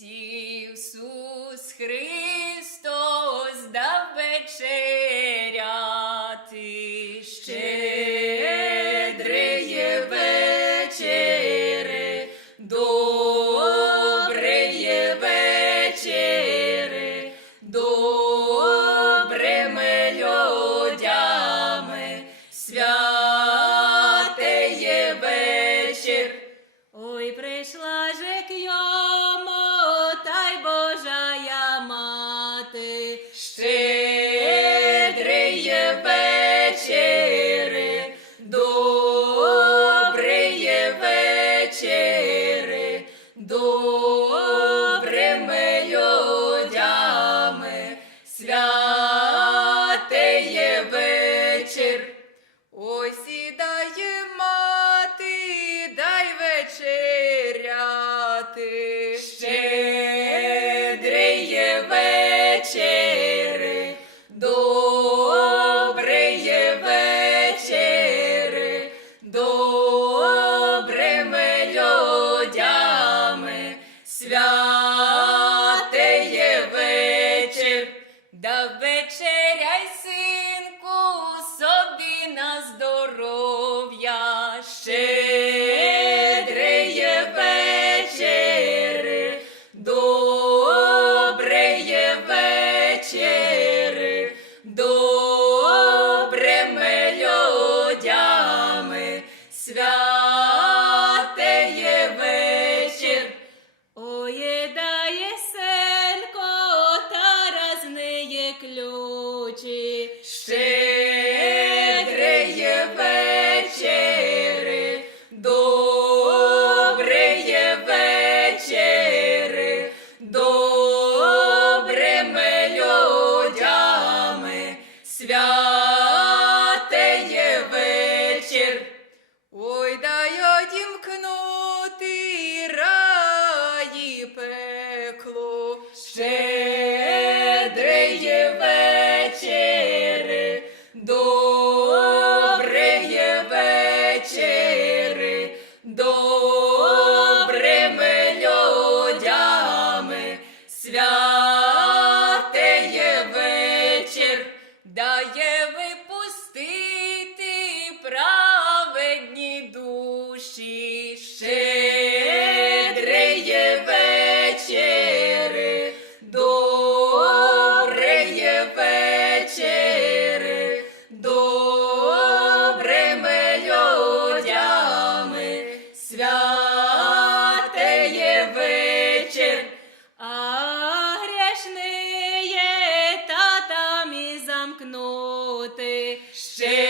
Ісус Христос дав вечеряти, Ой, сідає мати, дай вечеряти. Щедреє вечери, добреє вечери, добрими людями, святеє вечір. Здоров'я, щедреє вечери, добреє вечери, добрими людями, святеє вечір. Ой, дає сенко, та разниє ключі, щедреє Close. stay.